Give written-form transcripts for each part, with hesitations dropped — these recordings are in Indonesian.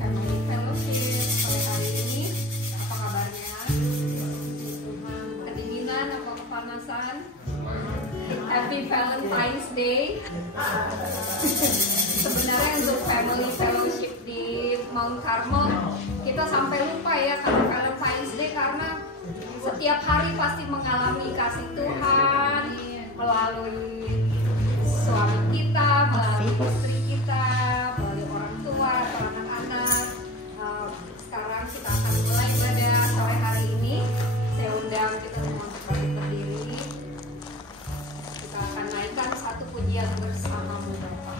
Family Fellowship sore hari ini. Apa kabarnya? Kedinginan apa kepanasan? Happy Valentine's Day. Sebenarnya untuk Family Fellowship di Mount Carmel kita sampai lupa ya kalau Valentine's Day, karena setiap hari pasti mengalami kasih Tuhan melalui suami kita, melalui istri kita, melalui orang tua atau anak-anak. Sekarang kita akan mulai ibadah sore hari ini. Saya undang kita semua untuk berdiri. Kita akan naikkan satu pujian bersama-mu Bapa.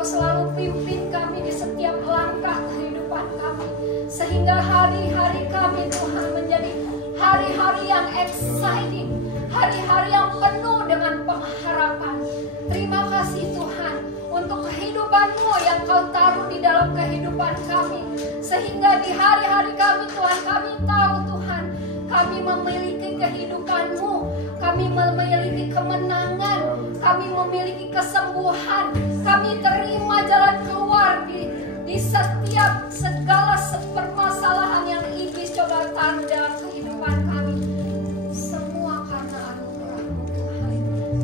Engkau selalu pimpin kami di setiap langkah kehidupan kami, sehingga hari-hari kami Tuhan menjadi hari-hari yang exciting, hari-hari yang penuh dengan pengharapan. Terima kasih Tuhan untuk kehidupan-Mu yang Kau taruh di dalam kehidupan kami, sehingga di hari-hari kami Tuhan, kami tahu Tuhan, kami memiliki kehidupan-Mu, kami memiliki kemenangan, kami memiliki kesembuhan, kami terima jalan keluar di setiap segala permasalahan yang iblis coba taruh dalam kehidupan kami. Semua karena anugerah-Mu Tuhan.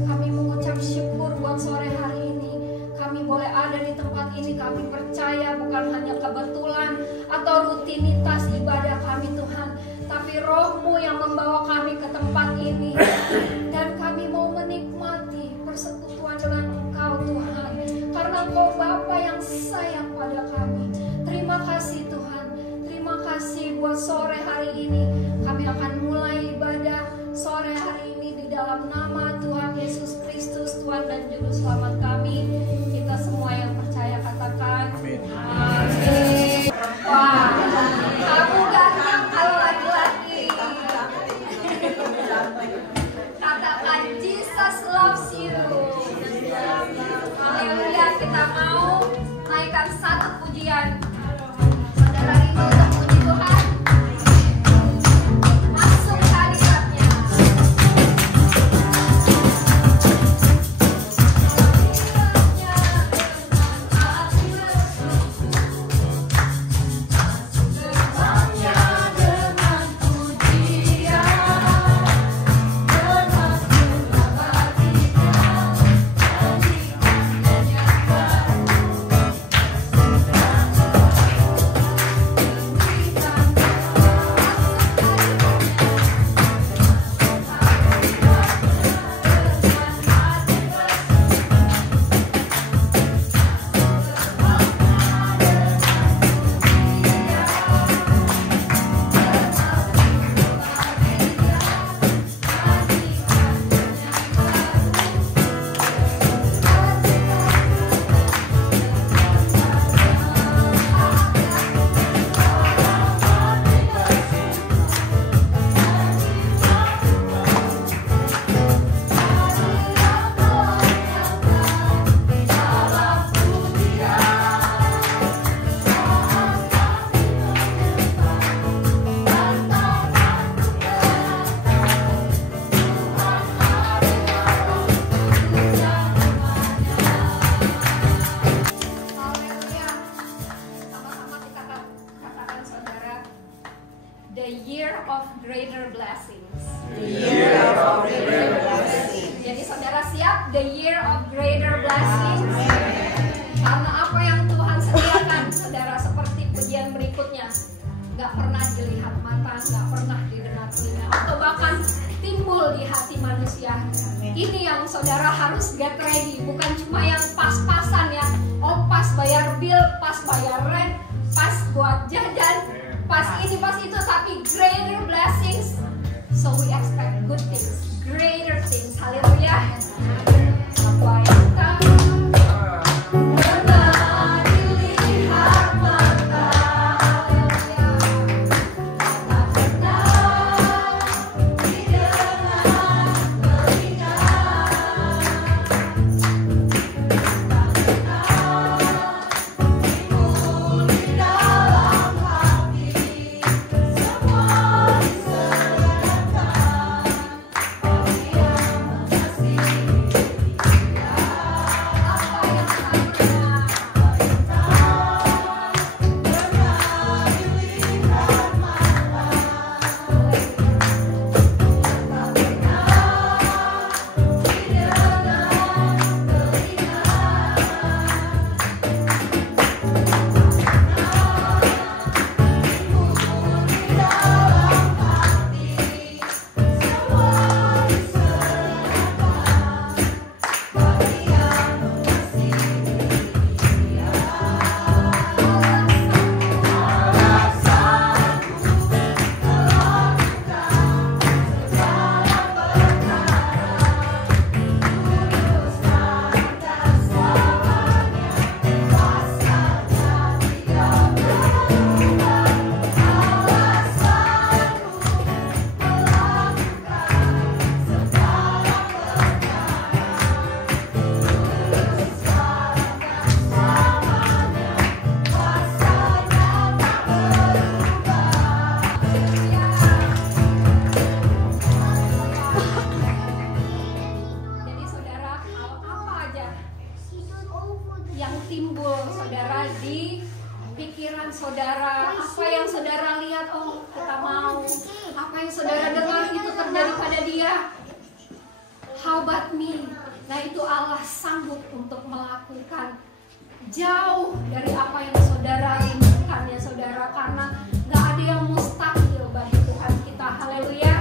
Kami mengucap syukur buat sore hari ini. Kami boleh ada di tempat ini, kami percaya bukan hanya kebetulan atau rutinitas ibadah kami Tuhan, tapi Roh-Mu yang membawa kami ke tempat ini. Dan kami mau menikmati persekutuan dengan Engkau Tuhan, karena Engkau Bapa yang sayang pada kami. Terima kasih Tuhan, terima kasih buat sore hari ini. Kami akan mulai ibadah sore hari ini di dalam nama Tuhan Yesus Kristus, Tuhan dan Juru Selamat kami. Kita semua yang percaya katakan amin. Amin. Wah, kamu ganteng kalau laki-laki. Katakan Jesus loves you. Haleluya, kita mau naikkan satu pujian. Saudara rindu untuk puji Tuhan? Langsung ke hadiratnya. The year of greater blessings. The year of greater blessings. Jadi saudara siap? The year of greater blessings. Karena apa yang Tuhan sediakan, saudara, seperti pujian berikutnya, gak pernah dilihat mata, gak pernah didengar telinga, atau bahkan timbul di hati manusia. Ini yang saudara harus get ready, bukan cuma yang pas-pasan ya. Oh, pas bayar bill, pas bayar rent, pas buat jajan, pas ini, pas itu, tapi greater blessings. So we expect good things, greater things. Haleluya. Apa yang tak pernah dilihat mata, haleluya, tak pernah didengar telinga, tak pernah timbul di dalam hati, semua diserahkan bagi yang mengasihi Dia. saudara, di pikiran saudara, apa yang saudara lihat, oh kita mau, apa yang saudara dengar itu terjadi pada dia. How about me? Nah itu Allah sanggup untuk melakukan jauh dari apa yang saudara rindukan ya saudara, karena gak ada yang mustahil bagi Tuhan kita. Haleluya.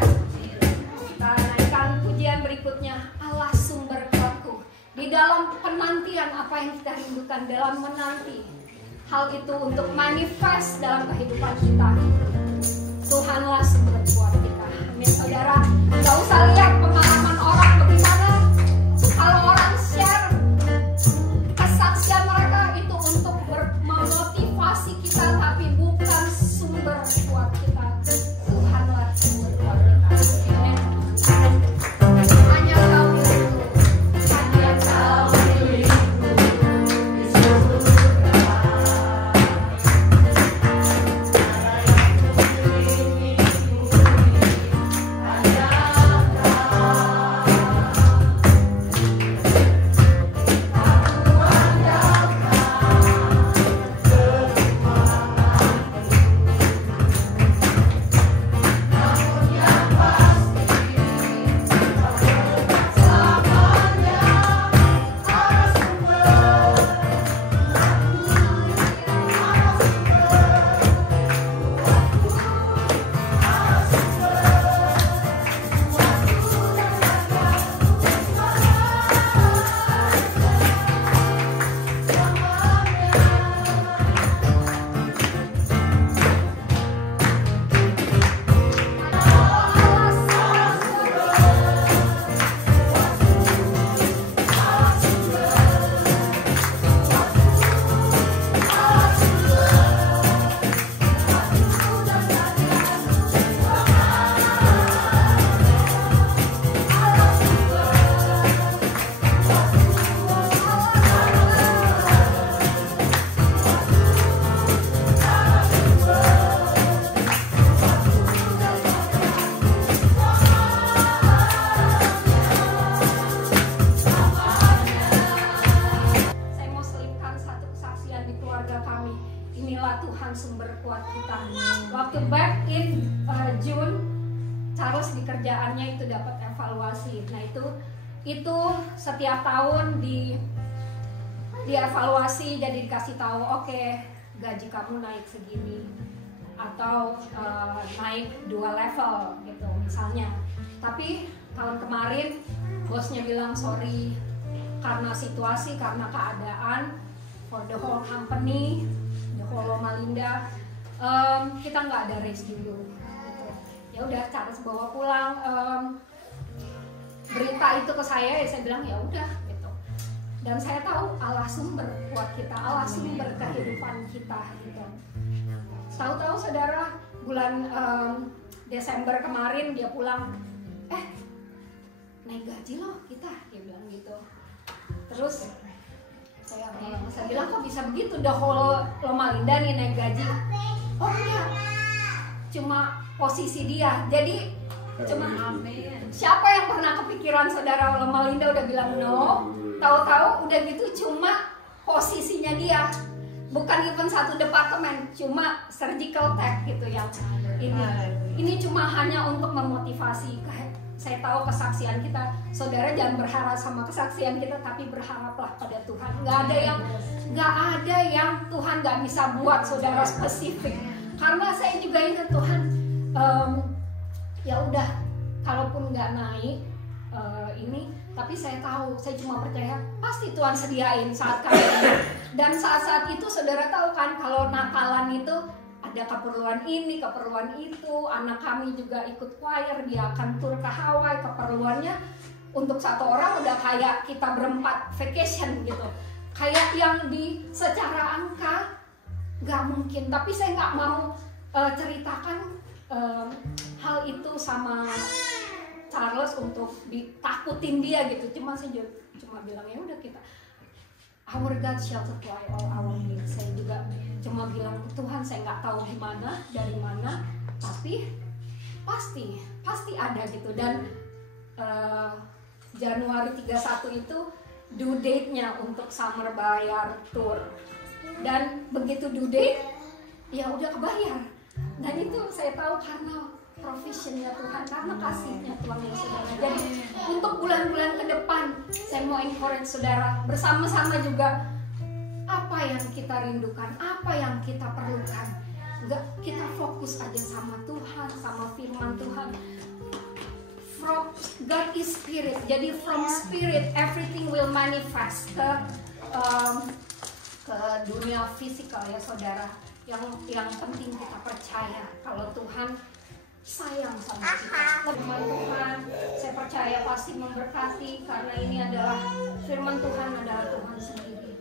Kita naikkan pujian berikutnya, Allah sumber kuatku. Di dalam penantian, apa yang kita rindukan dalam menanti hal itu untuk manifest dalam kehidupan kita, Tuhanlah sumber kuat kita. Amin saudara. Gak usah lihat pengalaman orang bagaimana. Kalau orang share kesaksian mereka itu untuk memotivasi kita, tapi bukan sumber kuat kita. Tuhanlah sumber kuat kita. Amin. Hanya Kau milikku, hanya Kau milikku di seluruh kerjaannya itu dapat evaluasi. Nah itu setiap tahun dievaluasi, jadi dikasih tahu, oke, gaji kamu naik segini atau naik 2 level gitu misalnya. Tapi tahun kemarin bosnya bilang sorry karena situasi, karena keadaan for the whole company, the whole Loma Linda, kita nggak ada raise dulu. Ya udah, Charles bawa pulang berita itu ke saya, ya saya bilang ya udah gitu. Dan saya tahu Allah sumber kuat kita, Allah sumber kehidupan kita gitu. Tahu-tahu saudara, bulan Desember kemarin dia pulang, naik gaji loh kita, dia bilang gitu. Terus saya bilang kok bisa begitu, the whole Loma Linda nih naik gaji. Oh iya, cuma posisi dia. Jadi cuma siapa yang pernah kepikiran saudara Loma Linda udah bilang no, tahu-tahu udah gitu cuma posisinya dia, bukan even satu departemen, cuma surgical tech gitu yang ini cuma hanya untuk memotivasi. Saya tahu kesaksian kita, saudara jangan berharap sama kesaksian kita, tapi berharaplah pada Tuhan. Nggak ada yang Tuhan nggak bisa buat saudara spesifik. Karena saya juga ingat Tuhan, ya udah, kalaupun nggak naik ini, tapi saya tahu, saya cuma percaya pasti Tuhan sediain saat kalian. Dan saat-saat itu saudara tahu kan, kalau Natalan itu ada keperluan ini, keperluan itu. Anak kami juga ikut choir, dia akan tur ke Hawaii. Keperluannya untuk satu orang udah kayak kita berempat vacation gitu. Kayak yang secara angka nggak mungkin. Tapi saya nggak mau ceritakan hal itu sama Charles untuk ditakutin dia gitu. Saya cuma bilang ya udah, kita our God shall supply all our needs. Saya juga cuma bilang, Tuhan saya nggak tahu gimana, dari mana, tapi pasti ada gitu. Dan Januari 31 itu due date-nya untuk summer bayar tour. Dan begitu due date, ya udah kebayar. Dan itu saya tahu karena provisionnya Tuhan, karena kasihnya Tuhan ya saudara. Jadi untuk bulan-bulan ke depan, saya mau encourage saudara bersama-sama juga, apa yang kita rindukan, apa yang kita perlukan. Enggak, kita fokus aja sama Tuhan, sama firman Tuhan. From God is spirit, jadi from spirit everything will manifest ke dunia fisikal ya saudara. Yang penting kita percaya kalau Tuhan sayang sama kita. Firman Tuhan, saya percaya pasti memberkati karena ini adalah firman Tuhan adalah Tuhan sendiri.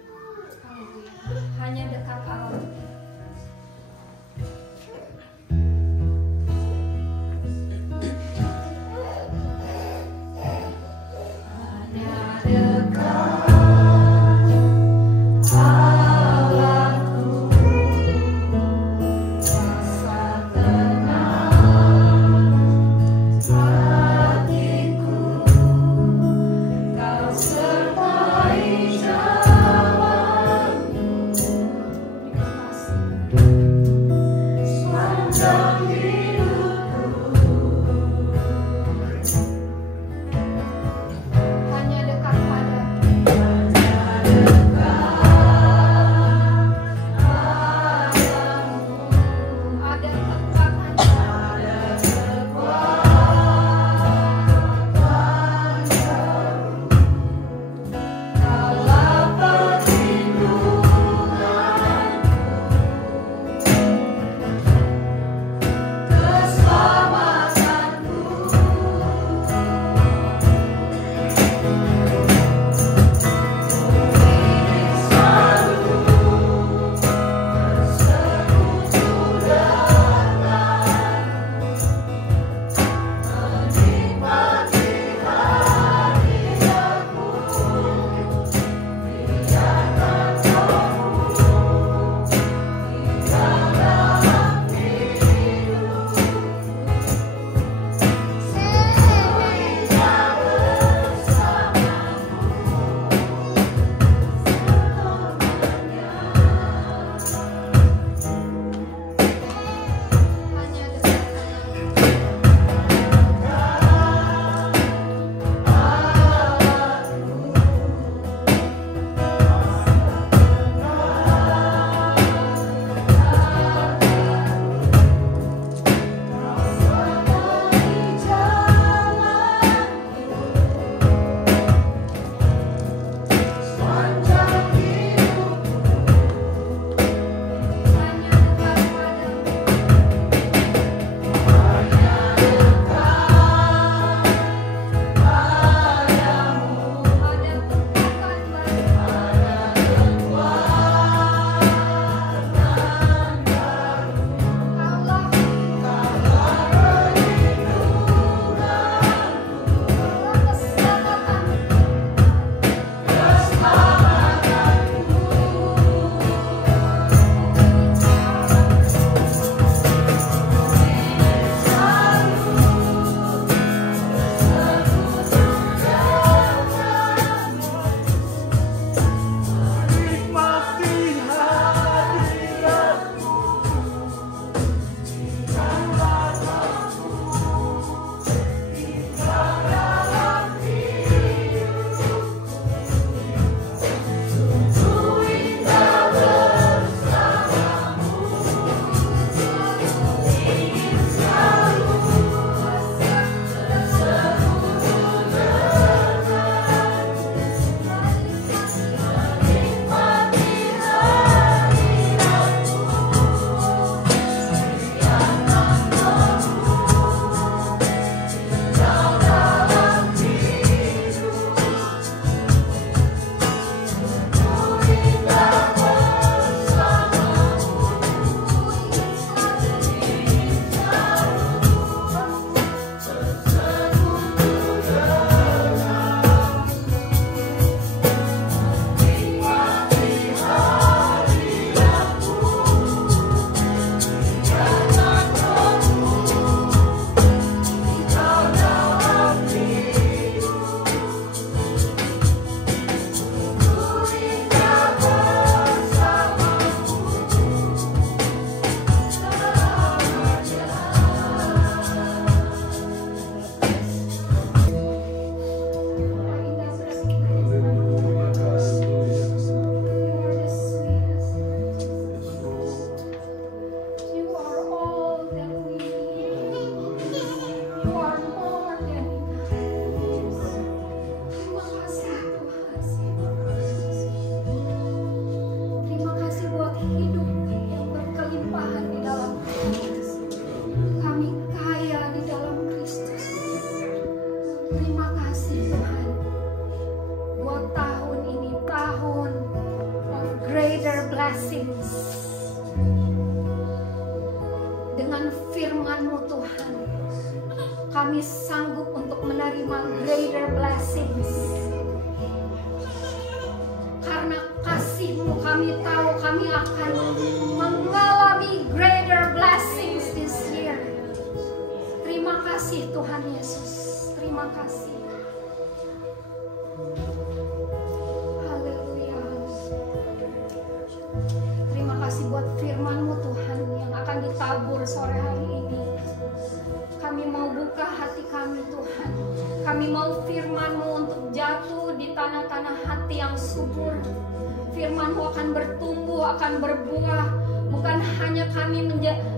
Haleluya. Hanya dekat Allah. Kau sertai jalan blessings. Dengan firman-Mu Tuhan, kami sanggup untuk menerima greater blessings. Karena kasih-Mu kami tahu kami akan mengalami greater blessings this year. Terima kasih Tuhan Yesus. Terima kasih. Haleluya. Terima kasih buat firman-Mu Tuhan yang akan ditabur sore hari ini. Kami mau buka hati kami Tuhan. Kami mau firman-Mu untuk jatuh di tanah-tanah hati yang subur. Firman-Mu akan bertumbuh, akan berbuah. Bukan hanya kami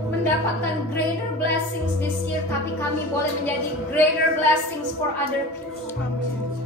mendapatkan greater blessings this year, tapi kami boleh menjadi greater blessings for other people.